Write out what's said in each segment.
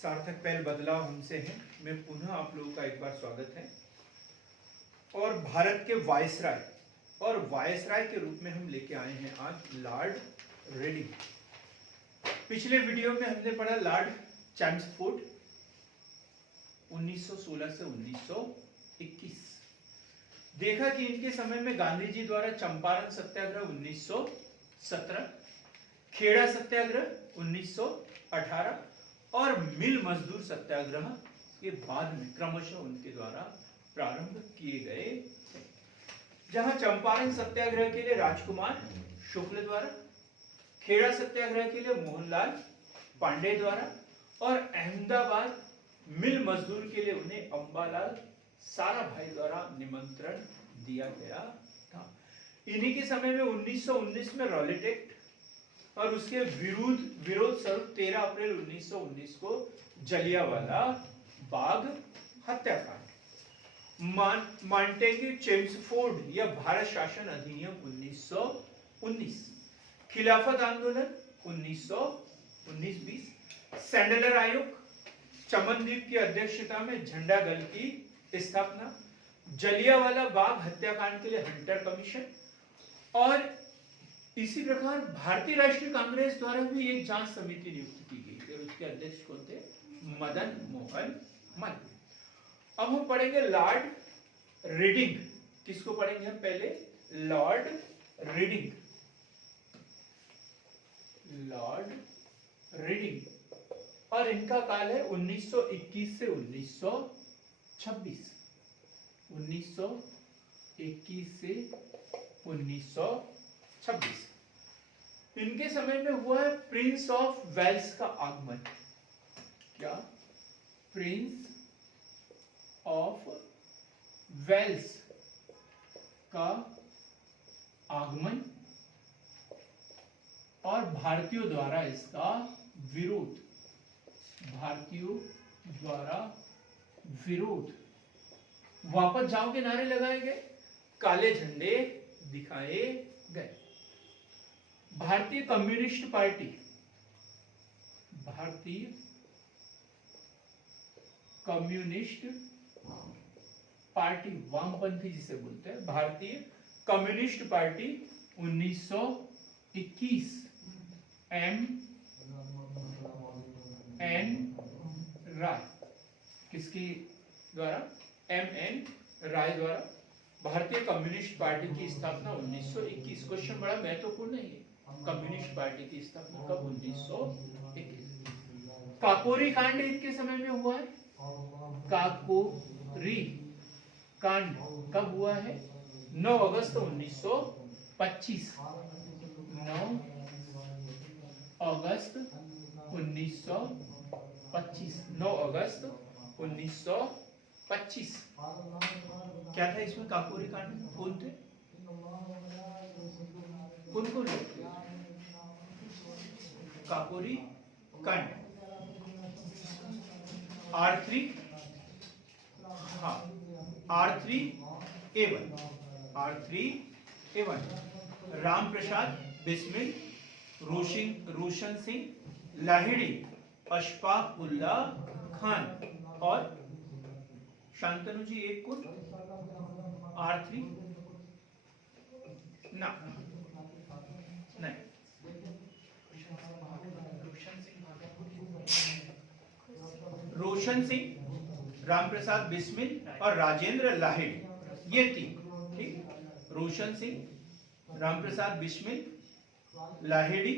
सार्थक पहल बदलाव हमसे है में पुनः आप लोगों का एक बार स्वागत है। और भारत के वायसराय के रूप में हम लेके आए हैं आज लॉर्ड रेडिंग। पिछले वीडियो में हमने पढ़ा लॉर्ड चैम्सफोर्ड 1916 से 1921। देखा कि इनके समय में गांधी जी द्वारा चंपारण सत्याग्रह 1917, खेड़ा सत्याग्रह 1918 और मिल मजदूर सत्याग्रह के बाद में क्रमशः उनके द्वारा प्रारंभ किए गए। जहां चंपारण सत्याग्रह के लिए राजकुमार शुक्ल द्वारा, खेड़ा सत्याग्रह के लिए मोहनलाल पांडे द्वारा और अहमदाबाद मिल मजदूर के लिए उन्हें अंबालाल साराभाई द्वारा निमंत्रण दिया गया था। इन्हीं के समय में 1919 में रॉलेट एक्ट और उसके विरोध स्वरूप 13 अप्रैल 1919 को जलियांवाला बाग हत्याकांड, मॉन्टेग्यू चेम्सफोर्ड या भारत शासन अधिनियम 1919, खिलाफत आंदोलन 1919-20, सैंडलर आयोग, चमनदीप की अध्यक्षता में झंडा दल की स्थापना, जलियांवाला बाग हत्याकांड के लिए हंटर कमीशन और इसी प्रकार भारतीय राष्ट्रीय कांग्रेस द्वारा भी एक जांच समिति नियुक्त की गई और उसके अध्यक्ष कौन थे? मदन मोहन मालवीय। अब हम पढ़ेंगे लॉर्ड रेडिंग। किसको पढ़ेंगे हम पहले? Lord raiding. लॉर्ड रेडिंग और इनका काल है 1921 से 1926। 1921 से 1926। इनके समय में हुआ है प्रिंस ऑफ वेल्स का आगमन। क्या? प्रिंस ऑफ वेल्स का आगमन और भारतीयों द्वारा इसका विरोध। भारतीयों द्वारा विरोध। वापस जाओ के नारे लगाए गए, काले झंडे दिखाए गए। भारतीय कम्युनिस्ट पार्टी, भारतीय कम्युनिस्ट पार्टी, वामपंथी जिसे बोलते हैं, भारतीय कम्युनिस्ट पार्टी 1921 एम एन राय। किसके द्वारा? एम एन राय द्वारा भारतीय कम्युनिस्ट पार्टी की स्थापना 1921। क्वेश्चन बड़ा महत्वपूर्ण है ये। कम्युनिस्ट पार्टी की स्थापना कब? 1921। काकोरी कांड इनके समय में हुआ है। काकोरी कांड कब हुआ है? 9 अगस्त 1925। 9 अगस्त 1925। 9 अगस्त 1925। क्या था इसमें? काकोरी कांड में कौन थे? कौन काकोरी कांड? R3, हाँ, R3A1, R3A1, राम प्रसाद बिस्मिल, रोशन सिंह लाहिड़ी, अशफाक उल्ला खान और शांतनु जी। एक कौन? R3 ना, नहीं, रोशन सिंह, रामप्रसाद बिस्मिल और राजेंद्र लाहिड़ी, ये तीन। ठीक, रोशन सिंह, रामप्रसाद बिस्मिल, लाहिड़ी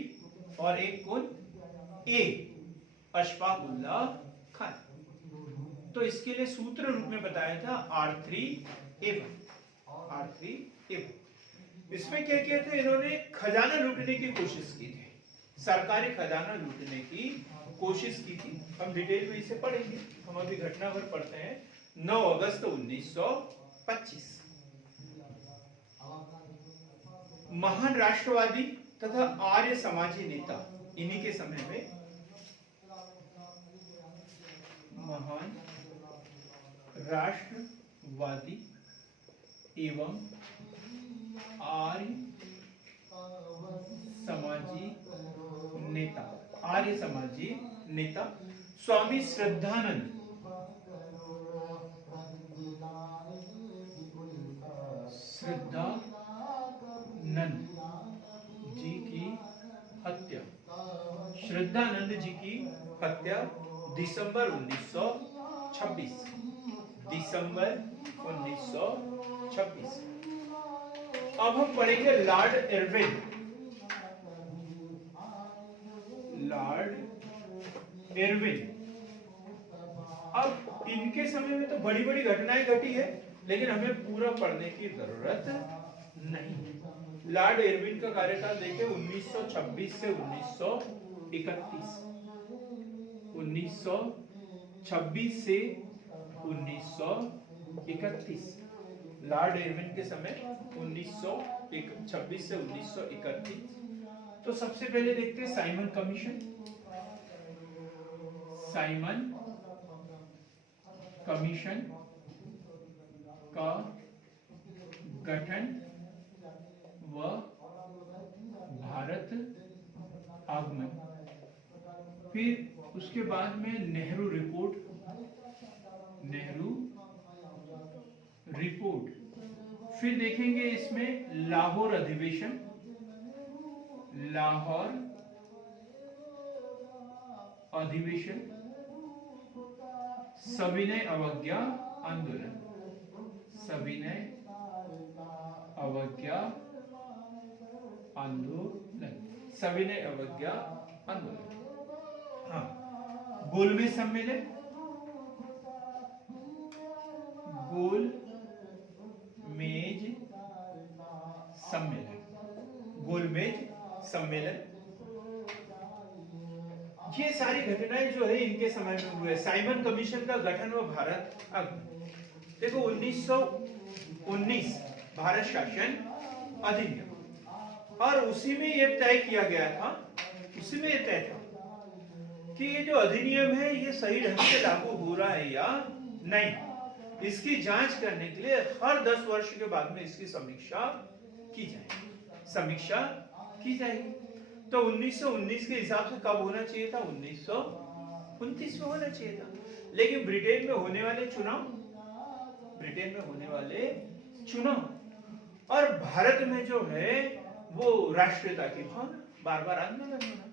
और एक कौन? ए अशफाक उल्ला खान। तो इसके लिए सूत्र रूप में बताया था R3A1। R3A1। इसमें क्या किया था? इन्होंने खजाना लूटने की कोशिश की थी, सरकारी खजाना लूटने की कोशिश की थी। हम डिटेल में इसे पढ़ेंगे। हम अभी घटनाक्रम पढ़ते हैं। 9 अगस्त 1925। महान राष्ट्रवादी तथा आर्य समाजी नेता इन्हीं के समय में, महान राष्ट्रवादी एवं आर्य समाजी नेता। आर्य समाजी नेता स्वामी श्रद्धानंद जी की हत्या, श्रद्धानंद जी की हत्या दिसंबर 1926, दिसंबर 1926। अब हम पढ़ेंगे लॉर्ड इरविन। लॉर्ड इरविन, अब इनके समय में तो बड़ी बड़ी घटनाएं घटी है, लेकिन हमें पूरा पढ़ने की जरूरत नहीं। लॉर्ड इरविन का कार्यकाल देखिए 1926 से 1931, 1926 से 1931। लॉर्ड इरविन के समय 1926 से 1931। तो सबसे पहले देखते हैं साइमन कमीशन। साइमन कमीशन का गठन व भारत आगमन। फिर उसके बाद में नेहरू रिपोर्ट, नेहरू रिपोर्ट। फिर देखेंगे इसमें लाहौर अधिवेशन, लाहौर अधिवेशन, सविनय अवज्ञा आंदोलन, सविनय अवज्ञा आंदोलन, सविनय अवज्ञा आंदोलन। हाँ, गोलमेज सम्मेलन, गोलमेज सम्मेलन, गोलमेज सम्मेलन। ये सारी घटनाएं जो है इनके समय में हुए। साइमन कमीशन का गठन व भारत आगमन। देखो 1919 भारत शासन अधिनियम, और उसी में यह तय किया गया था, उसी में यह तय था कि ये जो अधिनियम है ये सही ढंग से लागू हो रहा है या नहीं। इसकी जांच करने के लिए हर 10 वर्ष के बाद में इसकी समीक्षा की जाएगी, समीक्षा की जाएगी। तो 1919 के हिसाब से कब होना चाहिए था? 1929 में होना चाहिए था। लेकिन ब्रिटेन में होने वाले चुनाव, ब्रिटेन में होने वाले चुनाव और भारत में जो है वो राष्ट्रीयता की भावना, बार बार आंदोलन होना,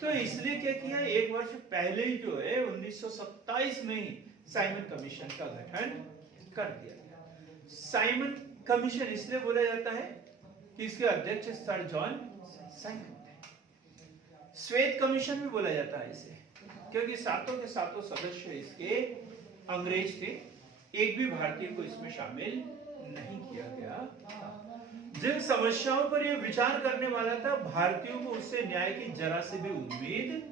तो इसलिए क्या किया, एक वर्ष पहले ही जो है 1927 में ही साइमन कमीशन का गठन कर दिया गया। साइमन कमीशन इसलिए बोला जाता है कि इसके अध्यक्ष सर जॉन साइमन थे। श्वेत कमीशन भी बोला जाता है इसे, क्योंकि सातों के सातों सदस्य इसके अंग्रेज थे, एक भी भारतीय को इसमें शामिल नहीं किया गया। जिन समस्याओं पर यह विचार करने वाला था, भारतीयों को उससे न्याय की जरा से भी उम्मीद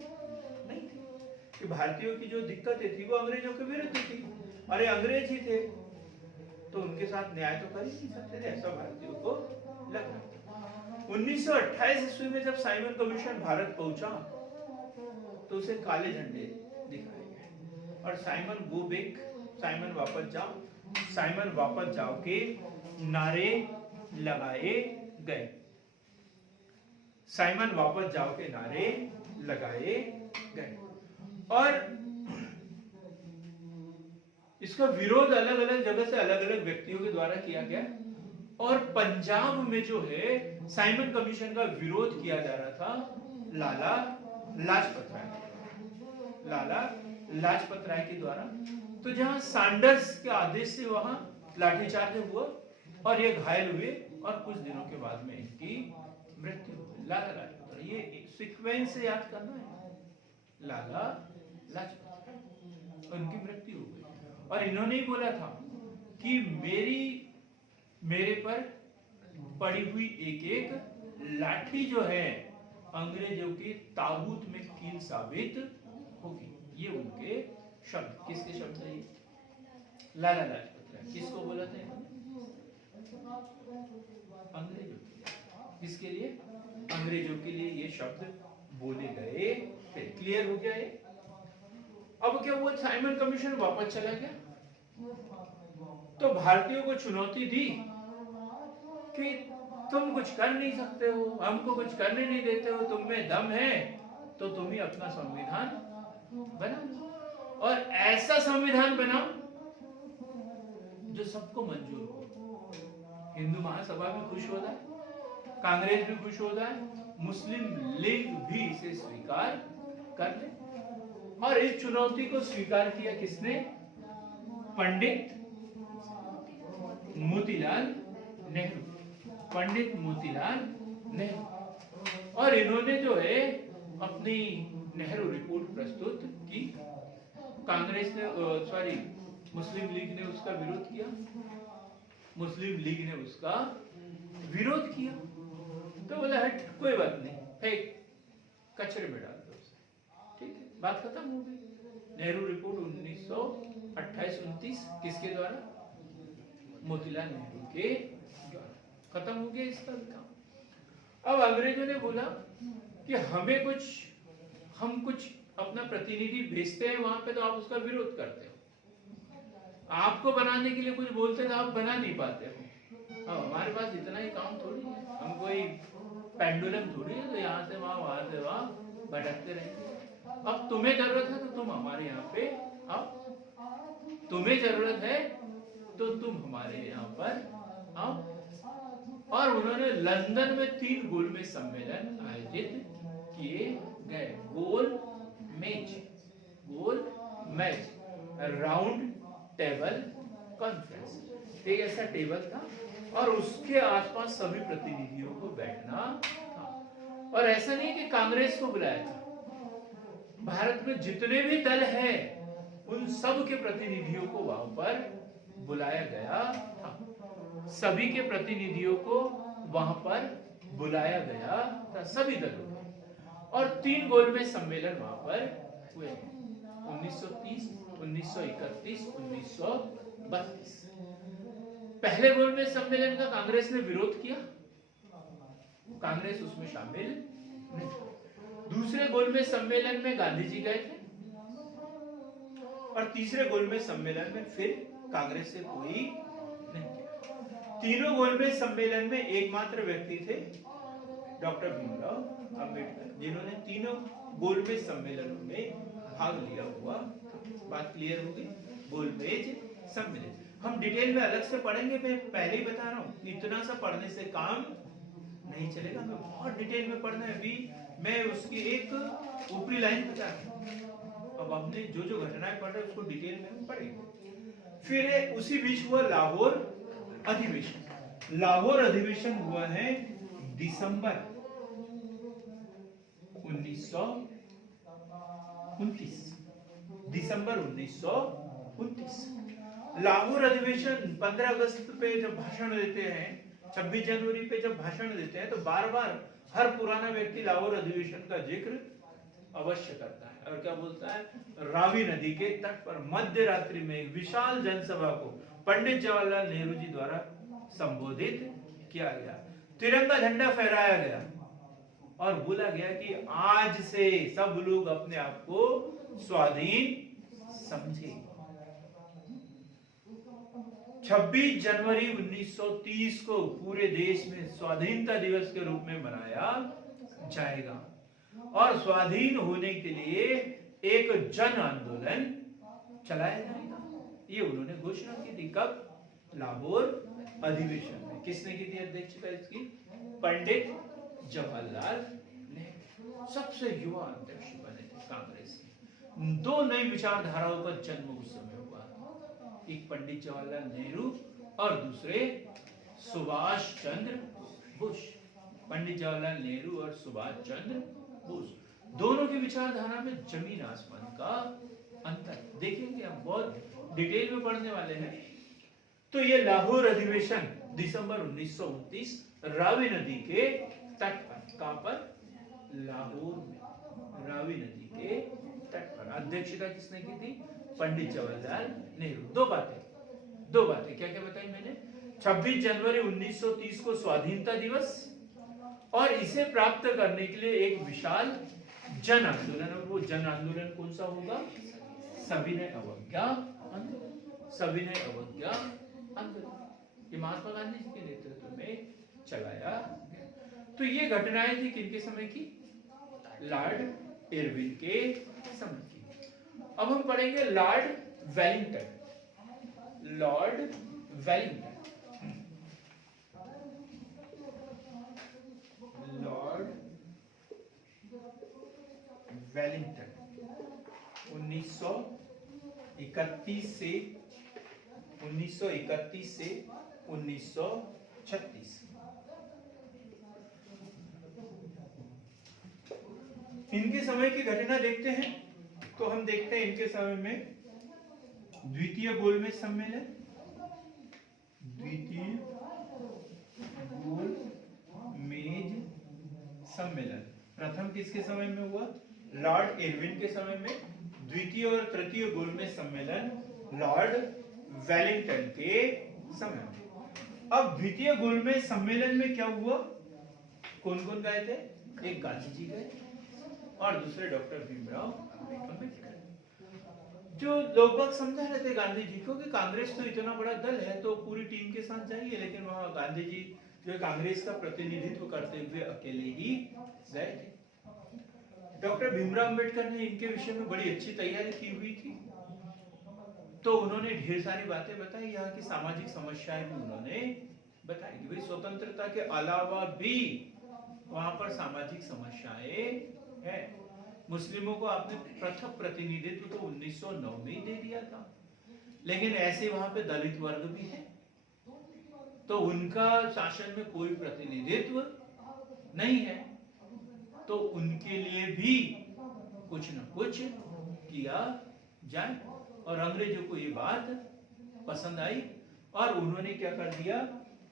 नहीं थी कि भारतीयों की जो दिक्कतें थी वो अंग्रेजों के विरुद्ध थी। अरे अंग्रेज ही थे तो उनके साथ न्याय तो कर ही नहीं सकते थे, ऐसा भारतीयों को लग रहा था। 1928 ईस्वी में जब साइमन कमीशन भारत पहुंचा तो उसे काले झंडे दिखाए गए और साइमन गो बैक, साइमन वापस जाओ, साइमन वापस जाओ के नारे लगाए गए। साइमन वापस जाओ के नारे लगाए गए और इसका विरोध अलग अलग जगह से अलग अलग व्यक्तियों के द्वारा किया गया। और पंजाब में जो है साइमन कमीशन का विरोध किया जा रहा था लाला लाजपत राय, लाला लाजपत राय के द्वारा। तो जहां सैंडर्स के आदेश से वहां लाठीचार्ज हुआ और ये घायल हुए और कुछ दिनों के बाद में इनकी मृत्यु हुई। लाला लाजपत राय, ये सीक्वेंस से याद करना है, लाला लाजपत राय, उनकी मृत्यु हो गई। और इन्होंने ही बोला था कि मेरे पर पड़ी हुई एक एक लाठी जो है अंग्रेजों की ताबूत में कील साबित होगी। ये उनके शब्द, किसके शब्द है ये? लाला लाजपत राय। किसको बोला था इन्होंने? अंग्रेजों के लिए। किसके लिए? अंग्रेजों के लिए ये शब्द बोले गए थे। क्लियर हो गया ये? अब क्या हुआ, साइमन कमीशन वापस चला गया तो भारतीयों को चुनौती दी कि तुम कुछ कर नहीं सकते हो, हमको कुछ करने नहीं देते हो, तुम में दम है तो तुम ही अपना संविधान बनाओ, और ऐसा संविधान बनाओ जो सबको मंजूर हो। हिंदू महासभा भी खुश होता है, कांग्रेस भी खुश होता है, मुस्लिम लीग भी इसे स्वीकार कर ले। और इस चुनौती को स्वीकार किया किसने? पंडित मोतीलाल नेहरू, पंडित मोतीलाल नेहरू। और इन्होंने जो है अपनी नेहरू रिपोर्ट प्रस्तुत की। कांग्रेस ने मुस्लिम लीग ने उसका विरोध किया, मुस्लिम लीग ने उसका विरोध किया। तो बोला हट कोई बात नहीं, फेंक कचरे में डाल दो उसे, ठीक है, बात खत्म हो गई। नेहरू रिपोर्ट 1928-29 किसके द्वारा? मोतीलाल नेहरू के द्वारा खत्म हो गया इसका काम। अब अंग्रेजों ने बोला कि हम कुछ अपना प्रतिनिधि भेजते हैं वहां पे, तो आप उसका विरोध करते हो। आपको बनाने के लिए कुछ बोलते तो आप बना नहीं पाते हो। अब हमारे पास इतना ही काम थोड़ी है, हम कोई पेंडुलम थोड़ी है तो यहाँ से वहां से वहां भटकते रहेंगे। अब तुम्हें जरूरत है तो तुम हमारे यहाँ पे आओ, तुम्हें जरूरत है तो तुम हमारे यहाँ पर आओ। और उन्होंने लंदन में 3 गोलमेज सम्मेलन आयोजित किए गए। गोल मेज राउंड टेबल कॉन्फ्रेंस, एक ऐसा टेबल था और उसके आसपास सभी प्रतिनिधियों को बैठना था। और ऐसा नहीं कि कांग्रेस को बुलाया था, भारत में जितने भी दल हैं उन सब के प्रतिनिधियों को वहां पर बुलाया गया था, सभी के प्रतिनिधियों को वहां पर बुलाया गया था, सभी दलों को। और 3 गोलमेज सम्मेलन वहां पर हुए, 1930, 1931, 1932। पहले गोलमेज सम्मेलन का कांग्रेस ने विरोध किया, कांग्रेस उसमें शामिल नहीं। दूसरे गोलमेज सम्मेलन में गांधी जी गए थे, और तीसरे गोलमेज सम्मेलन में फिर कांग्रेस से कोई नहीं गया। तीनों गोलमेज सम्मेलन में एकमात्र व्यक्ति थे डॉक्टर भीमराव अंबेडकर, जिन्होंने तीनों गोलमेज सम्मेलनों में भाग लिया हुआ। बात क्लियर होगी? गोलमेज सम्मेलन हम डिटेल में अलग से पढ़ेंगे, मैं पहले ही बता रहा हूँ, इतना सा पढ़ने से काम नहीं चलेगा, हमें बहुत डिटेल में पढ़ना है। अभी मैं उसकी एक ऊपरी लाइन बता रहा हूँ, अब हमने जो घटनाएं पढ़ रहे हैं उसको डिटेल में पढ़ेंगे। फिर उसी बीच हुआ लाहौर अधिवेशन। लाहौर अधिवेशन हुआ है दिसंबर 1929, दिसंबर 1929। लाहौर अधिवेशन 15 अगस्त पे जब भाषण देते हैं, 26 जनवरी पे जब भाषण देते हैं, तो बार बार हर पुराना व्यक्ति लाहौर अधिवेशन का जिक्र अवश्य करता है। और क्या बोलता है? रावी नदी के तट पर मध्य रात्रि में एक विशाल जनसभा को पंडित जवाहरलाल नेहरू जी द्वारा संबोधित किया गया, तिरंगा झंडा फहराया गया और बोला गया कि आज से सब लोग अपने आप को स्वाधीन समझे। 26 जनवरी 1930 को पूरे देश में स्वाधीनता दिवस के रूप में मनाया जाएगा, और स्वाधीन होने के लिए एक जन आंदोलन चलाया जाएगा। ये उन्होंने घोषणा की थी। कब? लाहौर अधिवेशन में। किसने की थी अध्यक्षता इसकी? पंडित जवाहरलाल नेहरू सबसे युवा अध्यक्ष बने थे कांग्रेस के। 2 नई विचारधाराओं का जन्म उस समय हुआ, एक पंडित जवाहरलाल नेहरू और दूसरे सुभाष चंद्र बोस। पंडित जवाहरलाल नेहरू और सुभाष चंद्र बोस, दोनों की विचारधारा में जमीन आसमान का अंतर देखेंगे, हम बहुत डिटेल में पढ़ने वाले हैं। तो ये लाहौर अधिवेशन दिसंबर 1929 रावी नदी के तट पर, कहां पर? लाहौर में, रावी नदी के तट पर। अध्यक्षता किसने की थी? पंडित जवाहरलाल नेहरू। दो बातें क्या क्या बताई मैंने? 26 जनवरी 1930 को स्वाधीनता दिवस, और इसे प्राप्त करने के लिए एक विशाल जन आंदोलन। और वो जन आंदोलन कौन सा होगा? सविनय अवज्ञा आंदोलन। सविनय अवज्ञा आंदोलन ये महात्मा गांधी जी के नेतृत्व में चलाया गया। तो ये घटनाएं थी किनके समय की? लॉर्ड इरविन के समय की। अब हम पढ़ेंगे Lord Wellington. Lord Wellington, Lord Wellington 1931 से 1936। इनके समय की घटना देखते हैं तो हम देखते हैं इनके समय में द्वितीय गोलमेज सम्मेलन, द्वितीय गोलमेज सम्मेलन प्रथम किसके समय में हुआ? लॉर्ड इरविन के समय में। द्वितीय और तृतीय गोलमेज सम्मेलन लॉर्ड वेलिंगटन के समय में। अब द्वितीय गोलमेज सम्मेलन में क्या हुआ? कौन कौन गए थे? एक गांधी जी गए और दूसरे डॉक्टर भीमराव अम्बेडकर। जो लोग समझा रहे थे गांधी जी को कि कांग्रेस तो इतना बड़ा दल है तो पूरी टीम के साथ जाइए, लेकिन वहां गांधी जी जो कांग्रेस का प्रतिनिधित्व करते हुए अकेले ही गए थे। डॉक्टर भीमराव अम्बेडकर ने इनके विषय में बड़ी अच्छी तैयारी की हुई थी, तो उन्होंने ढेर सारी बातें बताई। यहाँ की सामाजिक समस्याएं भी उन्होंने बताई कि भाई स्वतंत्रता के अलावा भी वहां पर सामाजिक समस्याएं हैं। मुस्लिमों को आपने पृथक प्रतिनिधित्व तो 1909 में ही दे दिया था, लेकिन ऐसे वहां पे दलित वर्ग भी है, तो उनका शासन में कोई प्रतिनिधित्व नहीं है, तो उनके लिए भी कुछ न कुछ किया जाए। और अंग्रेजों को ये बात पसंद आई और उन्होंने क्या कर दिया?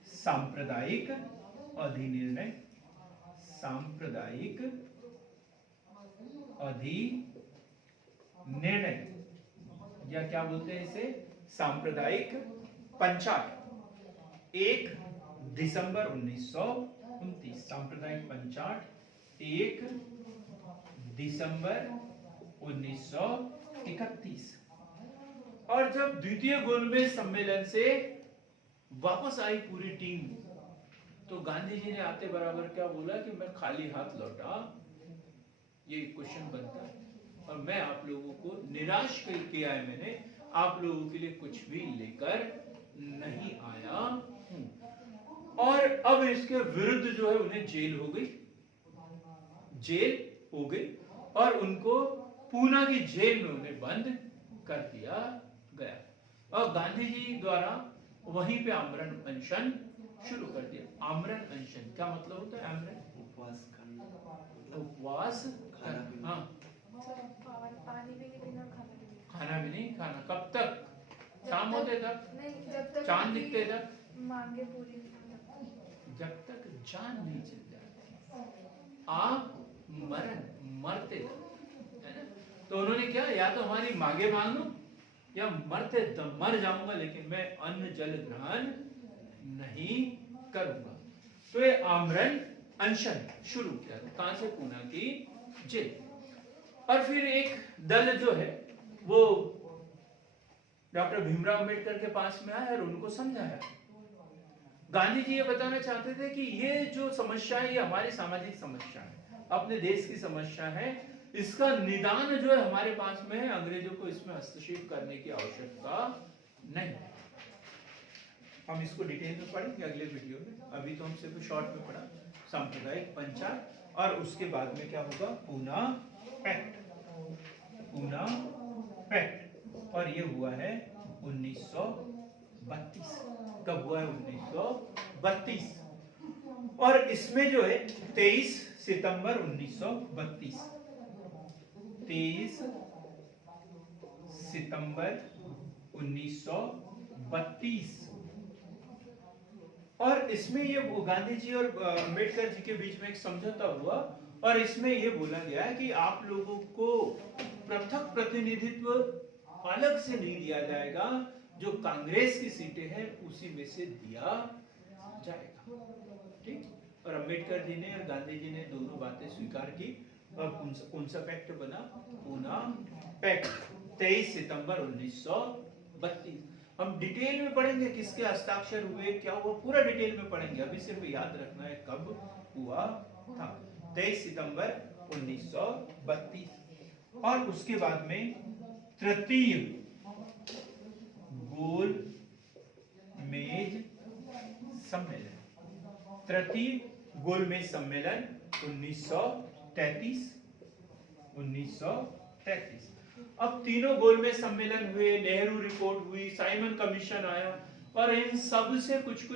सांप्रदायिक अधिनिर्णय, सांप्रदायिक अधिनिर्णय या क्या बोलते हैं इसे? सांप्रदायिक पंचायत 1 दिसंबर 1929। सांप्रदायिक पंचायत 1 दिसंबर 1931। और जब द्वितीय गोलमेज सम्मेलन से वापस आई पूरी टीम, तो गांधी जी ने आते बराबर क्या बोला कि मैं खाली हाथ लौटा, ये क्वेश्चन बनता है, और मैं आप लोगों को निराश किया है, मैंने आप लोगों के लिए कुछ भी लेकर नहीं आया हूं। और अब इसके विरुद्ध जो है उन्हें जेल हो गई और उनको पूना की जेल में उन्हें बंद कर दिया गया। और गांधी जी द्वारा वहीं पे आमरण अनशन शुरू कर दिया। आमरण अनशन क्या मतलब होता है? आमरण उपवास करना। हाँ, पानी भी नहीं पीना, खाना भी नहीं खाना। कब तक? शाम होते तक? नहीं, जब तक चांद दिखते तक, मांगे पूरी, जब तक जान नहीं चल जाती, आप मरते तक, है ना? तो उन्होंने क्या, या तो हमारी मांगे मांगो या मरते दम मर जाऊंगा, लेकिन मैं अन्न जल ग्रहण नहीं करूंगा। तो ये आमरण अनशन शुरू किया था। कहां से? पूना की जेल। और फिर एक दल जो है वो डॉक्टर भीमराव अम्बेडकर के पास में आया और उनको समझाया। गांधी जी ये बताना चाहते थे कि ये जो समस्या है ये हमारी सामाजिक समस्या है, अपने देश की समस्या है, इसका निदान जो है हमारे पास में है, अंग्रेजों को इसमें हस्तक्षेप करने की आवश्यकता नहीं है। हम इसको डिटेल में पढ़ेंगे अगले वीडियो में, अभी तो हम सिर्फ शॉर्ट में पढ़ा सांप्रदायिक पंचायत, और उसके बाद में क्या होगा? पूना पैक्ट। पूना पैक्ट, और ये हुआ है 1932। कब हुआ है? 1932। और इसमें जो है 23 सितंबर 1932, 23 सितंबर 1932। और इसमें ये गांधी जी और अम्बेडकर जी के बीच में एक समझौता हुआ, और इसमें ये बोला गया है कि आप लोगों को पृथक प्रतिनिधित्व अलग से नहीं दिया जाएगा, जो कांग्रेस की सीटें हैं उसी में से दिया जाएगा। ठीक? और अम्बेडकर जी ने और गांधी जी ने दोनों बातें स्वीकार की, और कौन सा पैक्ट बना? पूना पैक्ट, 23 सितंबर 1932। हम डिटेल में पढ़ेंगे किसके हस्ताक्षर हुए, क्या हुआ, पूरा डिटेल में पढ़ेंगे। अभी सिर्फ याद रखना है कब हुआ था। 23 सितंबर 1932। और उसके बाद में तृतीय गोल मेज सम्मेलन, तृतीय गोलमेज सम्मेलन 1933। अब तीनों गोलमेज सम्मेलन हुए, नेहरू रिपोर्ट हुई, साइमन कमीशन आया और इन सब से कुछ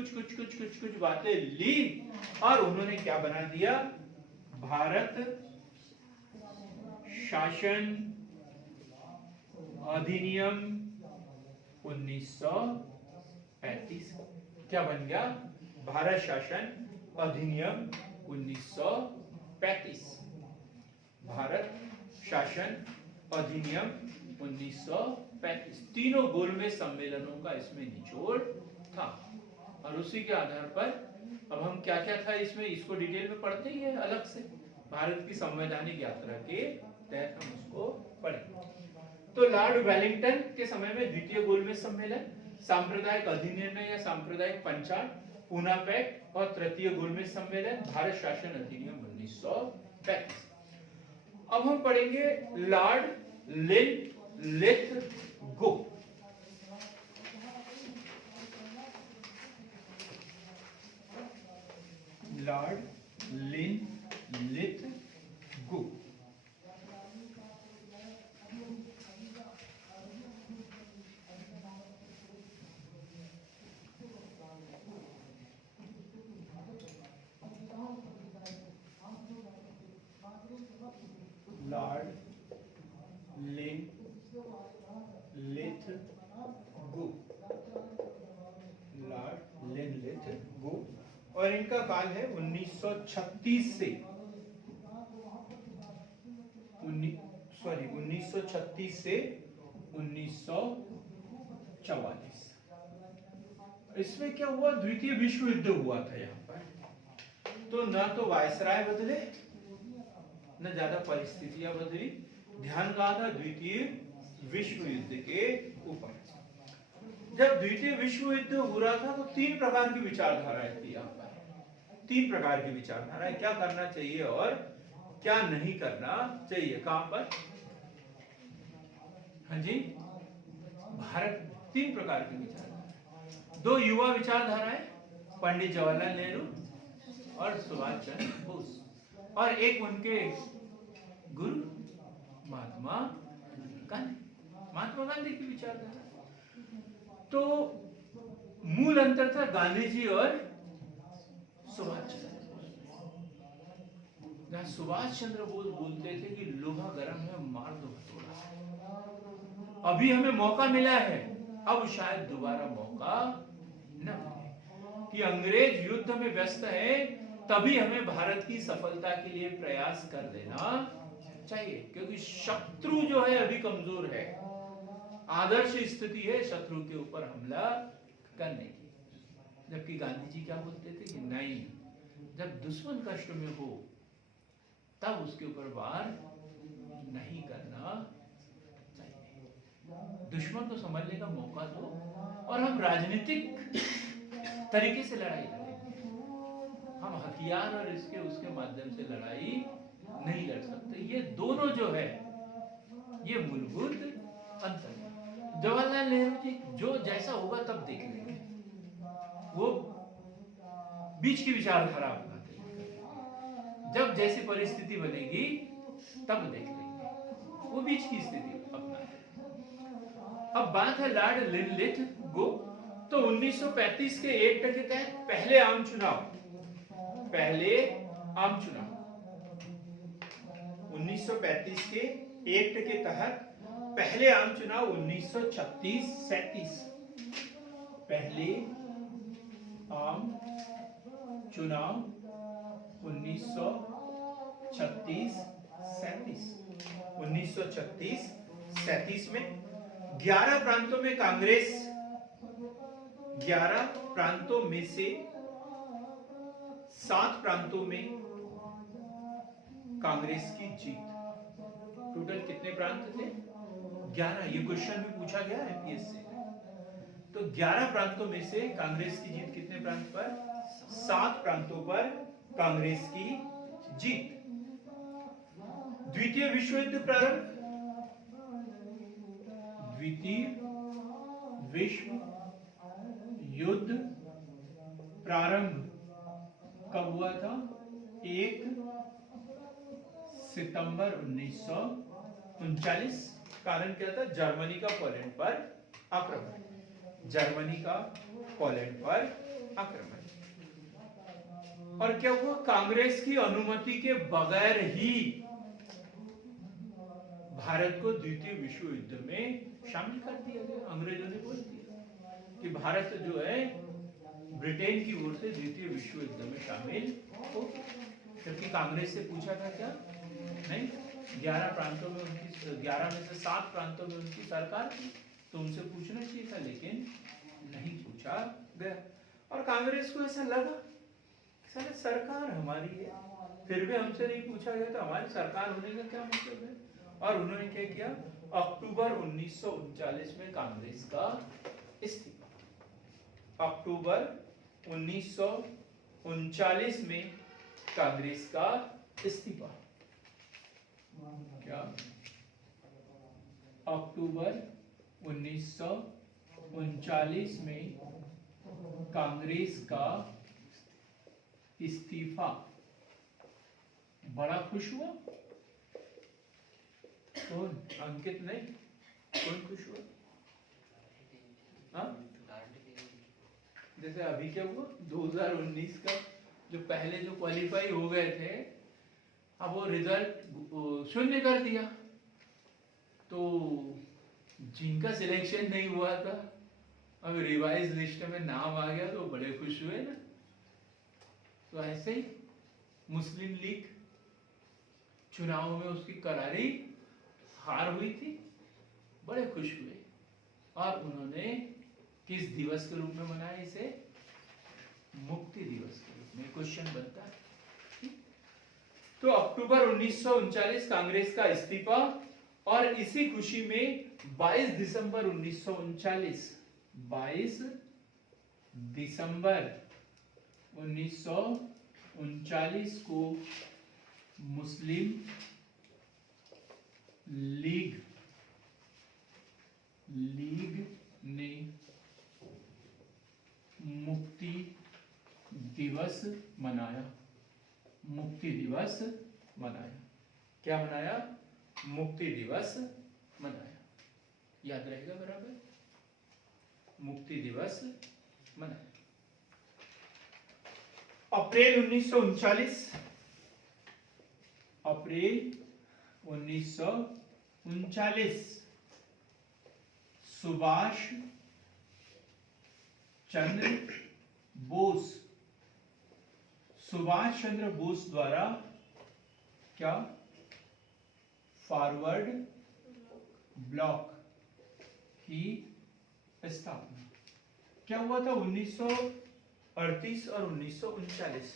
बातें ली और उन्होंने क्या बना दिया, भारत शासन अधिनियम 1935। क्या बन गया, भारत शासन अधिनियम 1935। भारत शासन अधिनियम 1935 तीनों गोलमेज सम्मेलनों का इसमें निचोड़ था। और उसी के आधार पर अब हम क्या क्या था इसमें, इसको डिटेल में पढ़ते ही है अलग से, भारत की संवैधानिक यात्रा के तहत हम उसको पढ़ेंगे। तो लॉर्ड वेलिंगटन के समय में द्वितीय गोलमेज सम्मेलन, सांप्रदायिक अधिनिर्णय या सांप्रदायिक पंचांग, पूना पैक्ट और तृतीय गोलमेज सम्मेलन, भारत शासन अधिनियम 1935। अब हम पढ़ेंगे Lord Lithgow. Lord Lithgow Lord Lithgow, Lord Lithgow, और इनका काल है 1936 से 1944। इसमें क्या हुआ, द्वितीय विश्व युद्ध हुआ था यहाँ पर, तो ना तो वायसराय बदले न ज्यादा परिस्थितियां बदली, ध्यान कहा था द्वितीय विश्व युद्ध के ऊपर। जब द्वितीय विश्व युद्ध हो रहा था तो तीन प्रकार की विचारधाराएं थी यहाँ पर, तीन प्रकार की विचारधाराएं, क्या करना चाहिए और क्या नहीं करना चाहिए। कहां पर, हाँ जी, भारत, तीन प्रकार की विचारधारा, दो युवा विचारधाराएं, पंडित जवाहरलाल नेहरू और सुभाष चंद्र बोस, और एक उनके गुरु महात्मा गांधी की विचारधारा। तो मूल अंतर था गांधी जी और सुभाष चंद्र बोस। सुभाष चंद्र बोस बोलते थे कि लोहा गर्म है, मार दो हथौड़ा, अभी हमें मौका मिला है, अब शायद दोबारा मौका न मिले, कि अंग्रेज युद्ध में व्यस्त है, तभी हमें भारत की सफलता के लिए प्रयास कर लेना चाहिए, क्योंकि शत्रु जो है अभी कमजोर है, आदर्श स्थिति है शत्रु के ऊपर हमला करने की। जबकि गांधी जी क्या बोलते थे कि नहीं, जब दुश्मन कष्ट में हो तब उसके ऊपर वार नहीं करना चाहिए, दुश्मन को समझने का मौका दो और हम राजनीतिक तरीके से लड़ाई लड़ेंगे, हम हथियार और इसके उसके माध्यम से लड़ाई नहीं लड़ सकते। ये दोनों जो है ये मूलभूत अंतर। जवाहरलाल नेहरू जी जो जैसा होगा तब देख लेंगे, वो बीच की विचारधारा अपनाते हैं, जब जैसी परिस्थिति बनेगी तब देख लेंगे, वो बीच की स्थिति अपनाते हैं। अब बात है लॉर्ड लिथगो। तो 1935 के एक्ट के तहत पहले आम चुनाव 1935 के एक्ट के तहत पहले आम चुनाव 1936-37, पहले आम चुनाव 1936-37 में 11 प्रांतों में कांग्रेस, 11 प्रांतों में से 7 प्रांतों में कांग्रेस की जीत। टोटल कितने प्रांत थे? 11। ये क्वेश्चन भी पूछा गया है एमपीएससी में। तो 11 प्रांतों में से कांग्रेस की जीत कितने प्रांत पर? 7 प्रांतों पर कांग्रेस की जीत। द्वितीय विश्व युद्ध प्रारंभ, द्वितीय विश्व युद्ध प्रारंभ कब हुआ था? 1 सितंबर 1939। कारण क्या था? जर्मनी का पोलैंड पर आक्रमण, जर्मनी का पोलैंड पर आक्रमण। और क्या हुआ? कांग्रेस की अनुमति के बगैर ही भारत को द्वितीय विश्व युद्ध में शामिल कर दिया गया। अंग्रेजों ने बोल दिया कि भारत जो है ब्रिटेन की ओर से द्वितीय विश्व युद्ध में शामिल हो, जबकि कांग्रेस से पूछा था क्या? नहीं। 11 प्रांतों में उनकी 11 में से 7 प्रांतों में उनकी सरकार थी, तो उनसे पूछना चाहिए था, लेकिन नहीं पूछा गया। और कांग्रेस को ऐसा लगा सारे सरकार हमारी है, फिर भी हमसे नहीं पूछा गया, तो हमारी सरकार होने का क्या मतलब है? और उन्होंने क्या किया? अक्टूबर 1939 में कांग्रेस का इस्तीफा, अक्टूबर 1939 में कांग्रेस का इस्तीफा। क्या? अक्टूबर 1939 में कांग्रेस का इस्तीफा। बड़ा खुश हुआ कौन? अंकित नहीं, कौन खुश हुआ? हाँ? जैसे अभी क्या हुआ 2019 का जो पहले जो क्वालिफाई हो गए थे, अब वो रिजल्ट शून्य कर दिया, तो जिनका सिलेक्शन नहीं हुआ था अब रिवाइज लिस्ट में नाम आ गया, तो बड़े खुश हुए ना। तो ऐसे ही मुस्लिम लीग चुनाव में उसकी करारी हार हुई थी, बड़े खुश हुए, और उन्होंने किस दिवस के रूप में मनाया इसे? मुक्ति दिवस के रूप में। क्वेश्चन बनता है। तो अक्टूबर 1939 कांग्रेस का इस्तीफा, और इसी खुशी में 22 दिसंबर 1939 को मुस्लिम लीग ने मुक्ति दिवस मनाया। मुक्ति दिवस मनाया। क्या मनाया? मुक्ति दिवस मनाया। याद रहेगा बराबर? मुक्ति दिवस मनाया। अप्रैल 1939 सुभाष चंद्र बोस द्वारा क्या? फॉरवर्ड ब्लॉक की स्थापना। क्या हुआ था 1938 और 1939?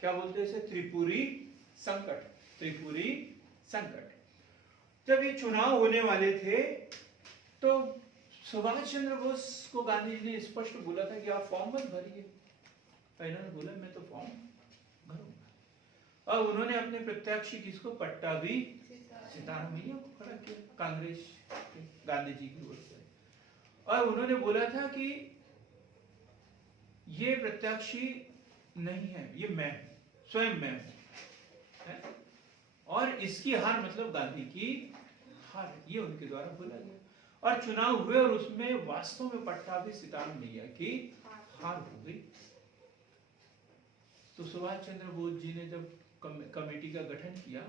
क्या बोलते हैं इसे? त्रिपुरी संकट। त्रिपुरी संकट। जब ये चुनाव होने वाले थे, तो सुभाष चंद्र बोस को गांधी जी ने स्पष्ट बोला था कि आप फॉर्म मत भरिए। इन्होंने बोला मैं तो फॉर्म भरूंगा, और उन्होंने अपने प्रत्याशी किसको? पट्टाभी सीताराम मैया को खड़ा किया, कांग्रेस के गांधी जी की ओर से। और उन्होंने बोला था कि ये प्रत्याशी नहीं है, ये मैं स्वयं मैं हूं, और इसकी हार मतलब गांधी की हार, ये उनके द्वारा बोला गया। और चुनाव हुए, और उसमें वास्तव में पट्टाभी सीताराम मैया की हार हो गई। तो सुभाष चंद्र बोस जी ने जब कमेटी का गठन किया,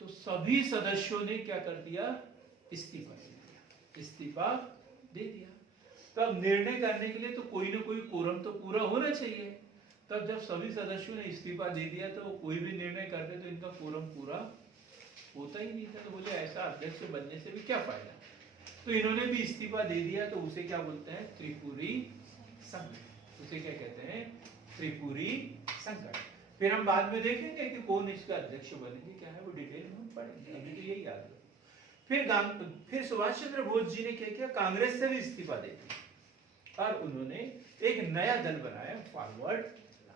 तो सभी सदस्यों ने क्या कर दिया? इस्तीफा दे दिया। इस्तीफा दे दिया। तब निर्णय करने के लिए तो कोई ना कोई कोरम तो पूरा होना चाहिए। तब जब सभी सदस्यों ने इस्तीफा दे दिया, तो कोई भी निर्णय करते तो इनका कोरम पूरा होता ही नहीं था। तो बोले ऐसा अध्यक्ष बनने से भी क्या फायदा? तो इन्होंने भी इस्तीफा दे दिया। तो उसे क्या बोलते हैं? त्रिपुरी संकट। उसे क्या कहते हैं? त्रिपुरी संकट। फिर हम बाद में देखेंगे कि कौन इसका अध्यक्ष बनेंगे, क्या है वो डिटेल में हम पढ़ेंगे, अभी तो यही याद है। फिर सुभाष चंद्र बोस जी ने क्या किया? कांग्रेस से भी इस्तीफा दे दिया, और उन्होंने एक नया दल बनाया, फॉरवर्ड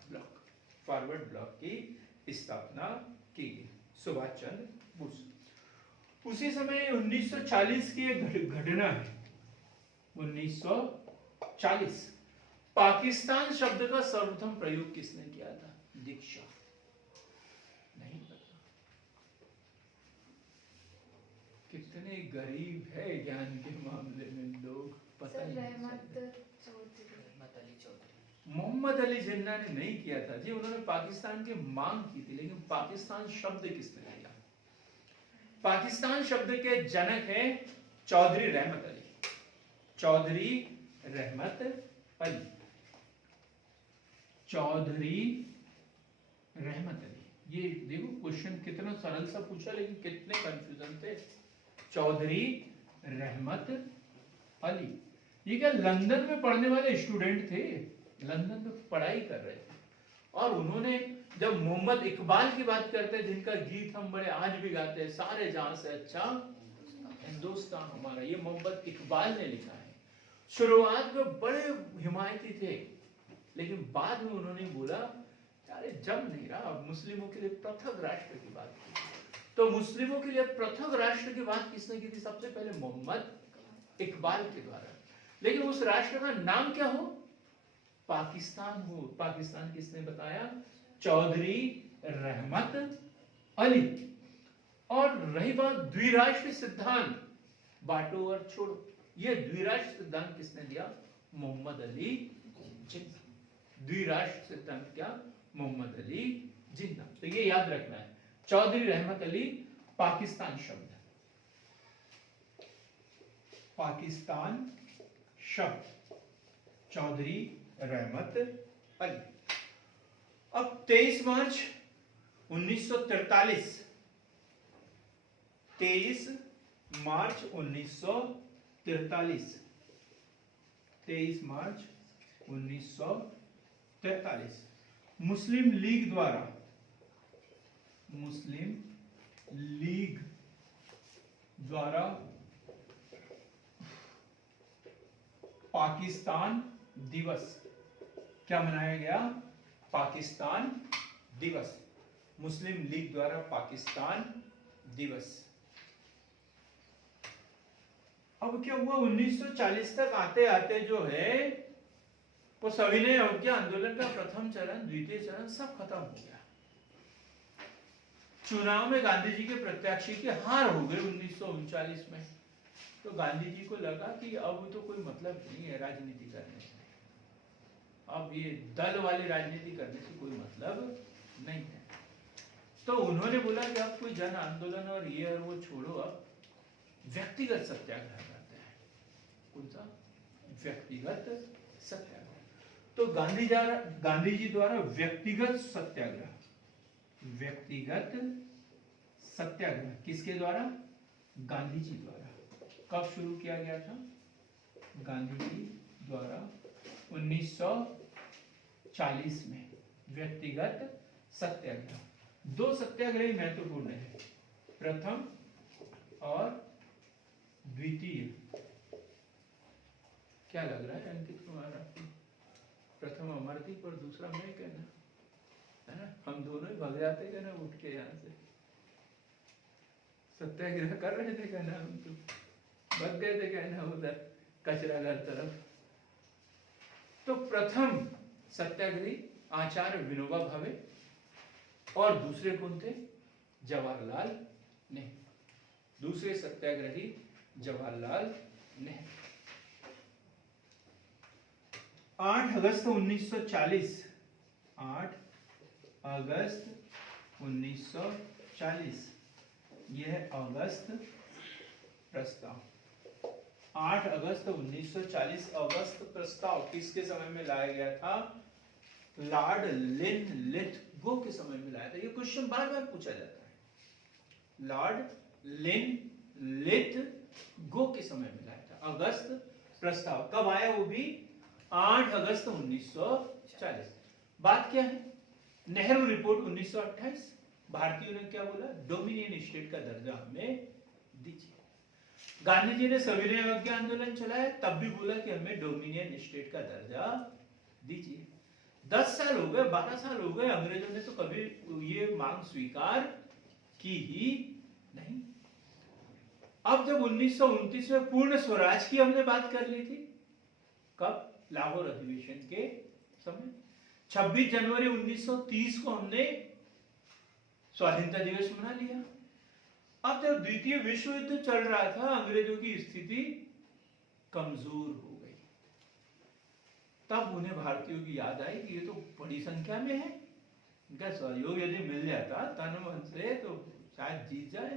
ब्लॉक। फॉरवर्ड ब्लॉक की स्थापना की गई। सुभाष चंद्र बोस। उसी समय 1940 की एक घटना है। 1940 पाकिस्तान शब्द का सर्वप्रथम प्रयोग किसने किया था? दीक्षा। नहीं पता। कितने गरीब है ज्ञान के मामले में लोग, पता सर ही नहीं रहमत चलता। चौधरी। मोहम्मद अली जिन्ना ने नहीं किया था जी, उन्होंने पाकिस्तान की मांग की थी, लेकिन पाकिस्तान शब्द किसने दिया? पाकिस्तान शब्द के जनक हैं चौधरी रहमत अली। चौधरी रहमत अली। चौधरी रहमत अली। ये देखो क्वेश्चन कितना सरल सा पूछा, लेकिन कितने कंफ्यूजन थे। चौधरी रहमत अली। ये क्या लंदन में पढ़ने वाले स्टूडेंट थे, लंदन में पढ़ाई कर रहे थे, और उन्होंने जब मोहम्मद इकबाल की बात करते हैं, जिनका गीत हम बड़े आज भी गाते हैं, सारे जहां से अच्छा हिंदुस्तान हमारा, ये मोहम्मद इकबाल ने लिखा है। शुरुआत में बड़े हिमायती थे, लेकिन बाद में उन्होंने बोला यार जम नहीं रहा, अब मुस्लिमों के लिए पृथक राष्ट्र की बात की। तो मुस्लिमों के लिए पृथक राष्ट्र की बात किसने की थी? सबसे पहले मोहम्मद इकबाल के द्वारा। लेकिन उस राष्ट्र का नाम क्या हो? पाकिस्तान हो। पाकिस्तान किसने बताया? चौधरी रहमत अली। और रही बात द्विराष्ट्र सिद्धांत, बांटो और छोड़ो, ये द्विराष्ट्र सिद्धांत किसने दिया? मोहम्मद अली जिन्ना। द्विराष्ट्र सिद्धांत क्या? मोहम्मद अली जिन्ना। तो ये याद रखना है, चौधरी रहमत अली पाकिस्तान शब्द। पाकिस्तान शब्द चौधरी रहमत अली। अब 23 मार्च 1943, 23 मार्च 1943, 23 मार्च 1943 मुस्लिम लीग द्वारा, मुस्लिम लीग द्वारा पाकिस्तान दिवस क्या मनाया गया? पाकिस्तान दिवस। मुस्लिम लीग द्वारा पाकिस्तान दिवस। अब क्या हुआ? 1940 तक आते आते जो है वो सविनय अवज्ञा आंदोलन का प्रथम चरण, द्वितीय चरण सब खत्म हो गया। चुनाव में गांधी जी के प्रत्याशी की हार हो गई 1939 में। तो गांधी जी को लगा कि अब तो कोई मतलब नहीं है राजनीति करने से, अब ये दल वाली राजनीति करने से कोई मतलब नहीं है। तो उन्होंने बोला कि अब कोई जन आंदोलन और ये और वो छोड़ो, अब व्यक्तिगत सत्याग्रह करते हैं। कौन सा? व्यक्तिगत सत्याग्रह। तो गांधी जी द्वारा व्यक्तिगत सत्याग्रह, व्यक्तिगत सत्याग्रह किसके द्वारा? गांधी जी द्वारा। कब शुरू किया गया था? गांधी जी द्वारा 1940 में व्यक्तिगत सत्याग्रह। दो सत्याग्रह महत्वपूर्ण है, प्रथम और द्वितीय। क्या लग रहा है अंकित कुमार आपको? प्रथम अमरदीप और दूसरा मैं कहना है ना, हम दोनों ही भाग जाते कहना उठ के यहाँ से। सत्याग्रह कर रहे थे कहना, हम तो भाग गए थे कहना उधर कचरा घर तरफ। तो प्रथम सत्याग्रही आचार्य विनोबा भावे और दूसरे कौन थे? जवाहरलाल नेहरू। दूसरे सत्याग्रही जवाहरलाल नेहरू। 8 अगस्त 1940, 8 अगस्त 1940 यह अगस्त प्रस्ताव। 8 अगस्त 1940 अगस्त प्रस्ताव किसके समय में लाया गया था? लॉर्ड लिनलिथगो के समय में लाया था। ये क्वेश्चन बार बार पूछा जाता है। लॉर्ड लिनलिथगो के समय में लाया था अगस्त प्रस्ताव। कब आया वो भी? 8 अगस्त 1940। बात क्या है? नेहरू रिपोर्ट 1928। भारतीयों ने क्या बोला? डोमिनियन स्टेट का दर्जा हमें दीजिए। गांधी जी ने सविनय अवज्ञा आंदोलन चलाया, तब भी बोला कि हमें डोमिनियन स्टेट का दर्जा दीजिए। 10 साल हो गए, 12 साल हो गए, अंग्रेजों ने तो कभी ये मांग स्वीकार की ही नहीं। अब जब 1929 में पूर्ण स्वराज की हमने बात कर ली थी, कब? लाहौर अधिवेशन के समय। 26 जनवरी 1930 को हमने स्वाधीनता दिवस मना लिया। अब जब द्वितीय विश्व युद्ध चल रहा था, अंग्रेजों की स्थिति कमजोर हो गई। तब उन्हें भारतीयों की याद आई कि ये तो बड़ी संख्या में है, इनका सहयोग यदि मिल जाता तन मन से तो शायद जीत जाए।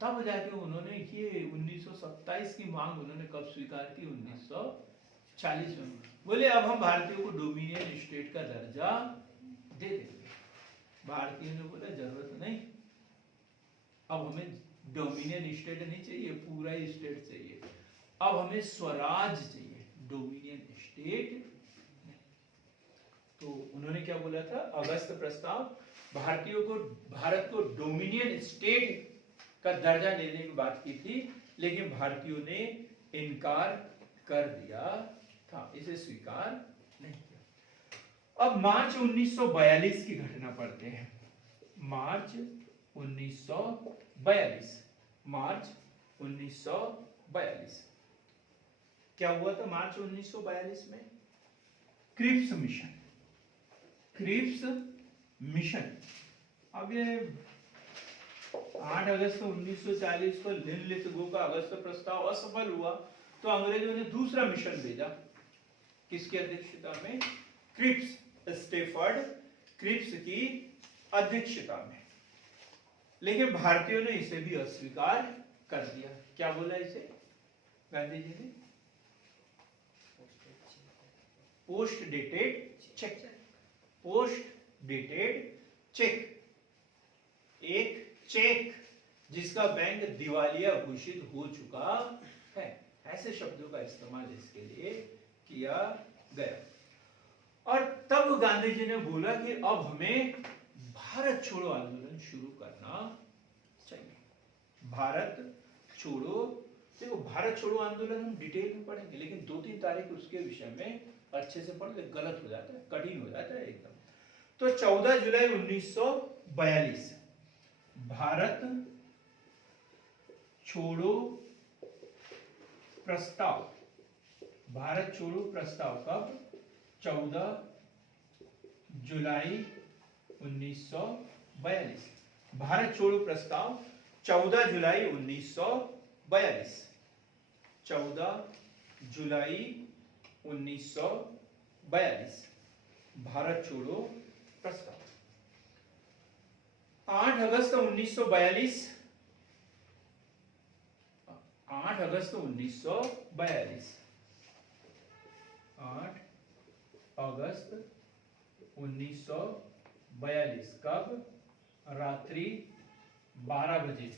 तब जाके उन्होंने ये 1927 की मांग उन्होंने कब स्वीकार की? 1940 में। बोले अब हम भारतीयों को डोमिनियन स्टेट का दर्जा दे देंगे। भारतीयों ने बोला जरूरत नहीं, अब हमें डोमिनियन स्टेट नहीं चाहिए, पूरा ही स्टेट चाहिए, अब हमें स्वराज चाहिए, डोमिनियन स्टेट नहीं। तो उन्होंने क्या बोला था? अगस्त प्रस्ताव, भारतीयों को, भारत को डोमिनियन स्टेट का दर्जा देने की बात की थी, लेकिन भारतीयों ने इनकार कर दिया था, इसे स्वीकार नहीं किया। अब मार्च 1942 की घटना पढ़ते हैं। मार्च 1942, मार्च 1942 क्या हुआ था? मार्च 1942 में क्रिप्स मिशन, क्रिप्स मिशन। अब ये 8 अगस्त 1940 को लिनलिथगो का अगस्त प्रस्ताव असफल हुआ, तो अंग्रेजों ने दूसरा मिशन भेजा। किसकी अध्यक्षता में? क्रिप्स, स्टेफर्ड क्रिप्स की अध्यक्षता में। लेकिन भारतीयों ने इसे भी अस्वीकार कर दिया। क्या बोला इसे गांधी जी ने? Post dated cheque, post dated cheque, एक चेक जिसका बैंक दिवालिया घोषित हो चुका है, ऐसे शब्दों का इस्तेमाल इसके लिए किया गया। और तब गांधी जी ने बोला कि अब हमें भारत छोड़ो आंदोलन शुरू करना चाहिए। भारत छोड़ो, देखो भारत छोड़ो आंदोलन हम डिटेल में पढ़ेंगे, लेकिन 2-3 तारीख उसके विषय में अच्छे से पढ़ ले, गलत हो जाता है, कठिन हो जाता है एकदम। तो 14 जुलाई 1942 भारत छोड़ो प्रस्ताव, भारत छोड़ो प्रस्ताव कब? 14 जुलाई 1942। भारत छोड़ो प्रस्ताव 14 जुलाई 1942, 14 जुलाई 1942 भारत छोड़ो प्रस्ताव। 8 अगस्त 1942, 8 अगस्त 1942, 8 अगस्त 1942 कब? रात्रि 12 बजे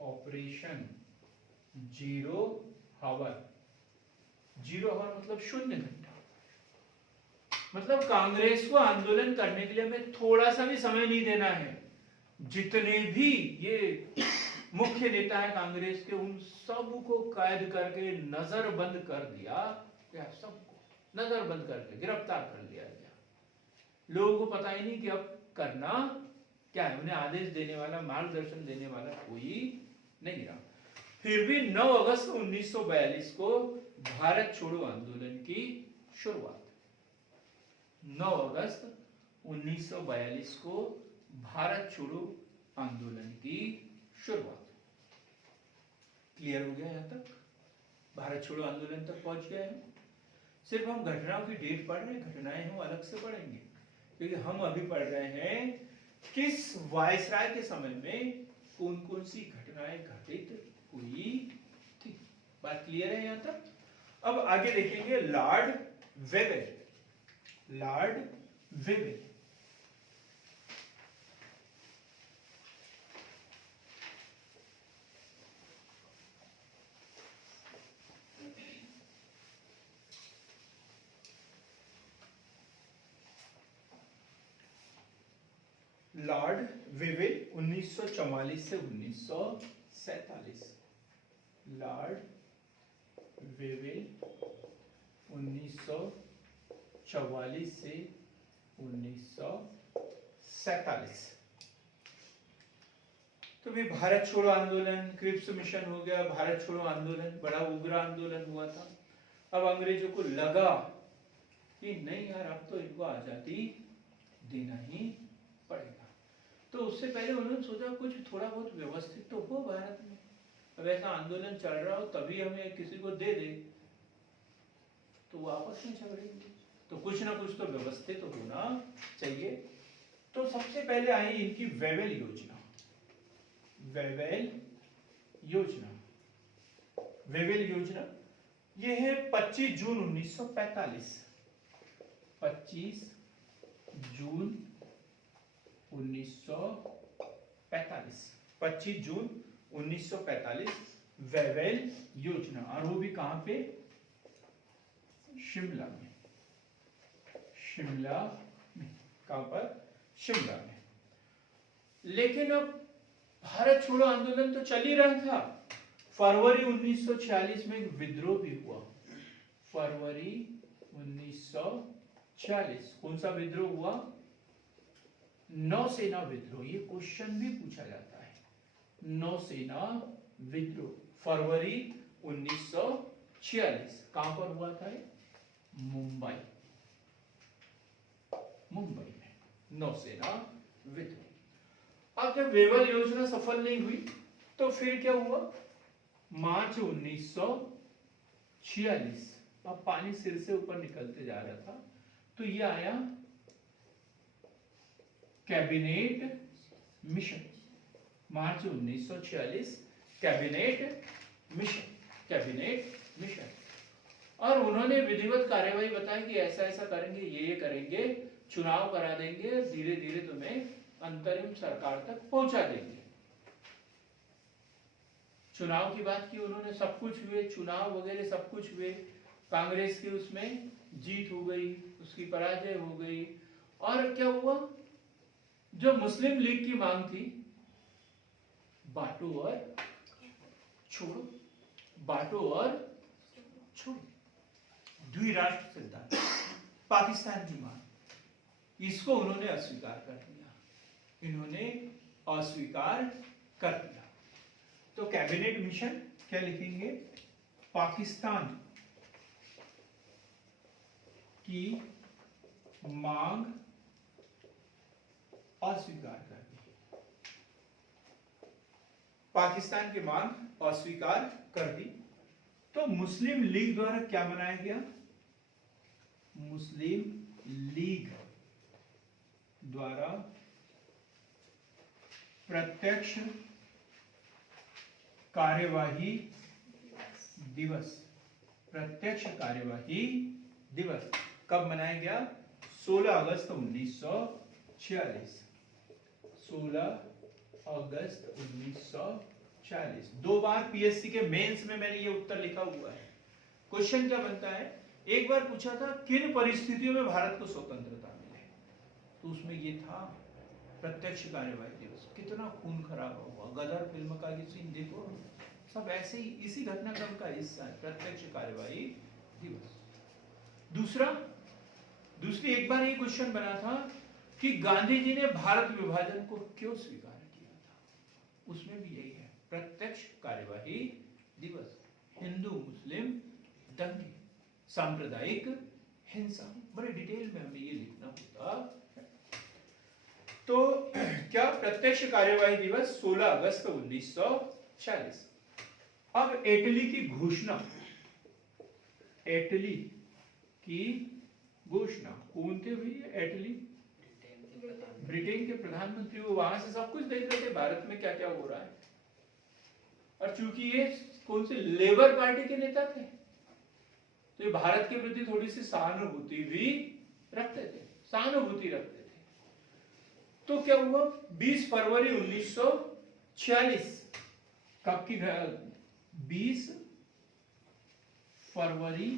ऑपरेशन जीरो हावर, जीरो हावर मतलब शून्य घंटा, मतलब कांग्रेस को आंदोलन करने के लिए हमें थोड़ा सा भी समय नहीं देना है। जितने भी ये मुख्य नेता है कांग्रेस के, उन सबको कैद करके नजरबंद कर दिया, सबको नजरबंद करके गिरफ्तार कर लिया गया। लोगों को पता ही नहीं कि अब करना क्या है, उन्हें आदेश देने वाला, मार्गदर्शन देने वाला कोई नहीं रहा। फिर भी 9 अगस्त 1942 को भारत छोड़ो आंदोलन की शुरुआत, 9 अगस्त 1942 को भारत छोड़ो आंदोलन की शुरुआत। क्लियर हो गया? यहां तक भारत छोड़ो आंदोलन तक पहुंच गए हैं। सिर्फ हम घटनाओं की डेट पढ़ रहे हैं, घटनाएं हम अलग से पढ़ेंगे, क्योंकि हम अभी पढ़ रहे हैं किस वायसराय के समय में कौन कौन सी घटनाएं घटित हुई थी। बात क्लियर है यहां तक? अब आगे देखेंगे Lord Wavell, Lord Wavell. Lord Wavell 1944 से 1947, लॉर्ड वेवेल 1944 से 1947। तो भी भारत छोड़ो आंदोलन, क्रिप्स मिशन हो गया, भारत छोड़ो आंदोलन बड़ा उग्र आंदोलन हुआ था। अब अंग्रेजों को लगा कि नहीं यार, अब तो इनको आजादी देना ही पड़ेगा। तो उससे पहले उन्होंने सोचा कुछ थोड़ा बहुत व्यवस्थित तो हो भारत में। अब ऐसा आंदोलन चल रहा हो तभी हमें किसी को दे दे तो वो आपस में झगड़ेंगे, तो कुछ ना कुछ तो व्यवस्थित तो होना चाहिए। तो सबसे पहले आई इनकी वेवेल योजना। वेवेल योजना, वेवेल योजना ये है 25 जून 1945। 25 जून 1945, 25 जून 1945 वेवेल योजना। और वो भी कहां पे? शिमला में। शिमला में, कहां पर? शिमला में। लेकिन अब भारत छोड़ो आंदोलन तो चल ही रहा था। फरवरी 1946 में एक विद्रोह भी हुआ। फरवरी 1946 कौन सा विद्रोह हुआ? नौसेना विद्रोह। ये क्वेश्चन भी पूछा जाता है, नौसेना विद्रोह फरवरी 1946 कहां पर हुआ था? मुंबई, मुंबई में नौसेना विद्रोह। अब जब वेवेल योजना सफल नहीं हुई तो फिर क्या हुआ? मार्च 1946, अब पानी सिर से ऊपर निकलते जा रहा था, तो ये आया कैबिनेट मिशन। मार्च 1946 कैबिनेट मिशन, कैबिनेट मिशन। और उन्होंने विधिवत कार्यवाही बताई कि ऐसा ऐसा करेंगे, ये करेंगे, चुनाव करा देंगे, धीरे धीरे तुम्हें अंतरिम सरकार तक पहुंचा देंगे। चुनाव की बात की उन्होंने, सब कुछ हुए, चुनाव वगैरह सब कुछ हुए। कांग्रेस की उसमें जीत हो गई, उसकी पराजय हो गई। और क्या हुआ? जो मुस्लिम लीग की मांग थी, बांटो और छोड़ो, बांटो और छोड़ो, द्विराष्ट्र सिद्धांत, पाकिस्तान की मांग, इसको उन्होंने अस्वीकार कर दिया। इन्होंने अस्वीकार कर दिया। तो कैबिनेट मिशन क्या लिखेंगे? पाकिस्तान की मांग अस्वीकार कर दी। पाकिस्तान की मांग अस्वीकार कर दी। तो मुस्लिम लीग द्वारा क्या बनाया गया? मुस्लिम लीग द्वारा प्रत्यक्ष कार्यवाही दिवस, प्रत्यक्ष कार्यवाही दिवस कब मनाया गया? 16 अगस्त 1946, 16 अगस्त 1946। 2 बार पीएससी के मेंस में मैंने ये उत्तर लिखा हुआ है। क्वेश्चन क्या बनता है? एक बार पूछा था किन परिस्थितियों में भारत को स्वतंत्रता मिले, तो उसमें ये था प्रत्यक्ष कार्यवाही दिवस। कितना खून खराबा हुआ, गदर फिल्म का ये सीन देखो, सब ऐसे ही इसी घटनाक्रम का हिस्सा है, प्रत्यक्ष कार्यवाही दिवस। दूसरी एक बार ये क्वेश्चन बना था कि गांधी जी ने भारत विभाजन को क्यों स्वीकार किया था, उसमें भी यही है, प्रत्यक्ष कार्यवाही दिवस। हिंदू मुस्लिम दंगे, सांप्रदायिक हिंसा, बड़े डिटेल में हमें ये लिखना होता है। तो क्या? प्रत्यक्ष कार्यवाही दिवस 16 अगस्त 1946। अब इटली की घोषणा, इटली की घोषणा कौन थे भैया? इटली, ब्रिटेन के प्रधानमंत्री। वो वहां से सब कुछ देख रहे थे भारत में क्या क्या हो रहा है। और चूंकि ये कौन से लेबर पार्टी के नेता थे, तो ये भारत के प्रति थोड़ी सी सहानुभूति भी रखते थे, सहानुभूति रखते थे। तो क्या हुआ? 20 फरवरी 1946, कब की? 20 फरवरी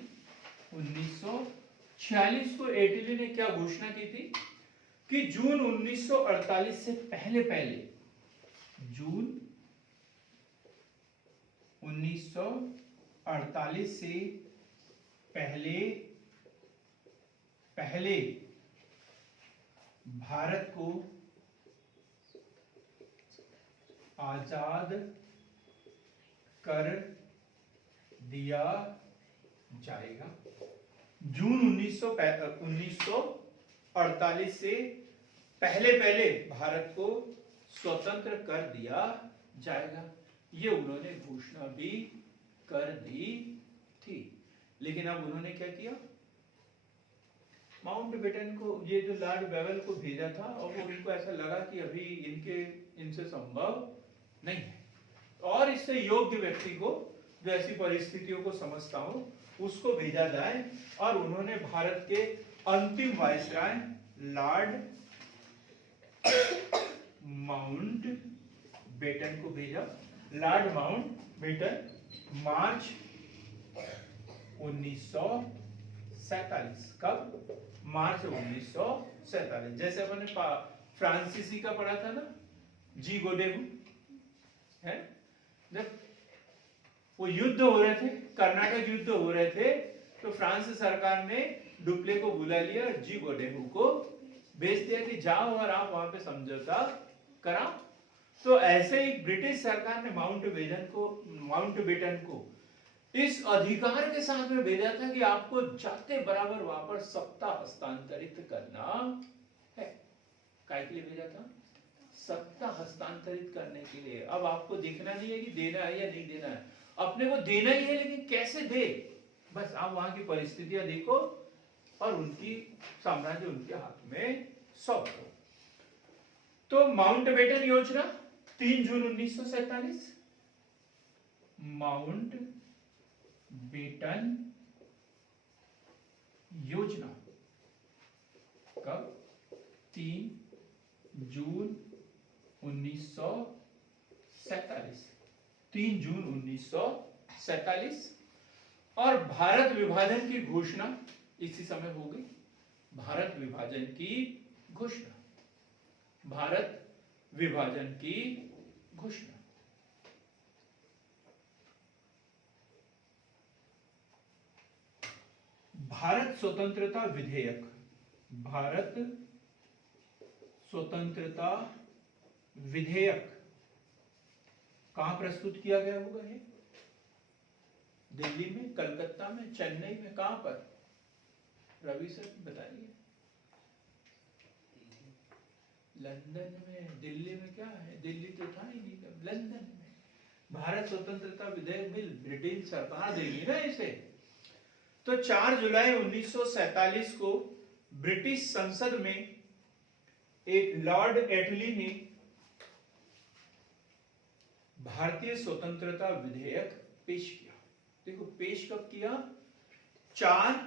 1946 को इटली ने क्या घोषणा की थी कि जून 1948 से पहले पहले, जून 1948 से पहले पहले भारत को आजाद कर दिया जाएगा। जून 1948 से पहले भारत को स्वतंत्र कर दिया जाएगा, ये उन्होंने घोषणा भी कर दी थी। लेकिन अब उन्होंने क्या किया, माउंटबेटन को, ये जो लॉर्ड बेवल को भेजा था, और वो उनको ऐसा लगा कि अभी इनसे संभव नहीं है, और इससे योग्य व्यक्ति को, जो ऐसी परिस्थितियों को समझता हो, उसको भेजा जाए। और उन्होंने भारत के अंतिम वायसराय लॉर्ड माउंटबेटन को भेजा। लॉर्ड माउंटबेटन मार्च 1947, कब? मार्च 1947। जैसे अपन ने फ्रांसीसी का पढ़ा था ना, जी गोडेहू है, जब वो युद्ध हो रहे थे, कर्नाटक युद्ध हो रहे थे, तो फ्रांस सरकार ने डुप्ले को बुला लिया और जी गोडेहू को भेज दिया कि जाओ और आप वहां पे समझौता कराओ। तो ऐसे ही ब्रिटिश सरकार ने माउंटबेटन को इस अधिकार के साथ में भेजा था कि आपको जाते बराबर वापस सत्ता हस्तांतरित करना है। काय के लिए भेजा था? सत्ता हस्तांतरित करने के लिए। अब आपको देखना नहीं है कि देना है या नहीं देना है, अपने को देना ही है, लेकिन कैसे दे, बस आप वहां की परिस्थितियां देखो और उनकी साम्राज्य उनके हाथ में सौंप दो। तो माउंटबेटन योजना 3 जून 1947, माउंटबेटन योजना कब? 3 जून 1947, 3 जून 1947। और भारत विभाजन की घोषणा इसी समय हो गई। भारत विभाजन की घोषणा, भारत विभाजन की घोषणा। भारत स्वतंत्रता विधेयक, भारत स्वतंत्रता विधेयक कहां प्रस्तुत किया गया होगा? ये दिल्ली में, कलकत्ता में, चेन्नई में, कहां पर? रवि सर बताइए। लंदन में, दिल्ली में क्या है? दिल्ली तो था ही नहीं, लंदन में। भारत स्वतंत्रता विधेयक बिल ब्रिटिश सरकार देगी ना इसे। तो 4 जुलाई 1947 को ब्रिटिश संसद में एक लॉर्ड एटली ने भारतीय स्वतंत्रता विधेयक पेश किया। देखो पेश कब किया? 4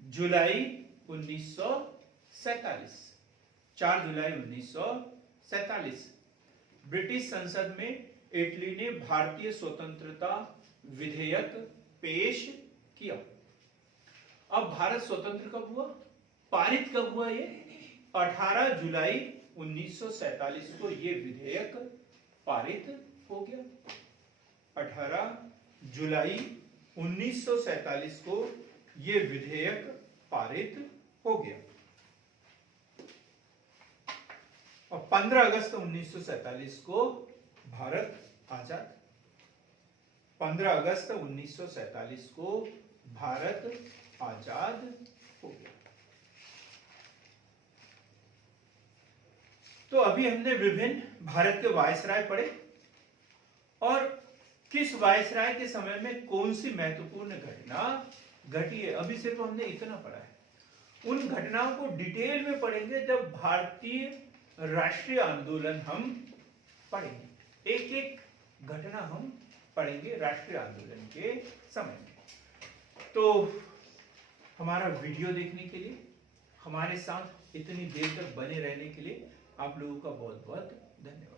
जुलाई 1947, 4 जुलाई 1947 ब्रिटिश संसद में एटली ने भारतीय स्वतंत्रता विधेयक पेश किया। अब भारत स्वतंत्र कब हुआ, पारित कब हुआ? ये 18 जुलाई 1947 को ये विधेयक पारित हो गया। 18 जुलाई 1947 को ये विधेयक पारित हो गया। और 15 अगस्त 1947 को भारत आजाद। 15 अगस्त 1947 को भारत आजाद हो गया। तो अभी हमने विभिन्न भारत के वायसराय पढ़े, और किस वायसराय के समय में कौन सी महत्वपूर्ण घटना घटी है, अभी सिर्फ हमने इतना पढ़ा है। उन घटनाओं को डिटेल में पढ़ेंगे जब भारतीय राष्ट्रीय आंदोलन हम पढ़ेंगे। एक एक घटना हम पढ़ेंगे राष्ट्रीय आंदोलन के समय में। तो हमारा वीडियो देखने के लिए, हमारे साथ इतनी देर तक बने रहने के लिए आप लोगों का बहुत बहुत धन्यवाद।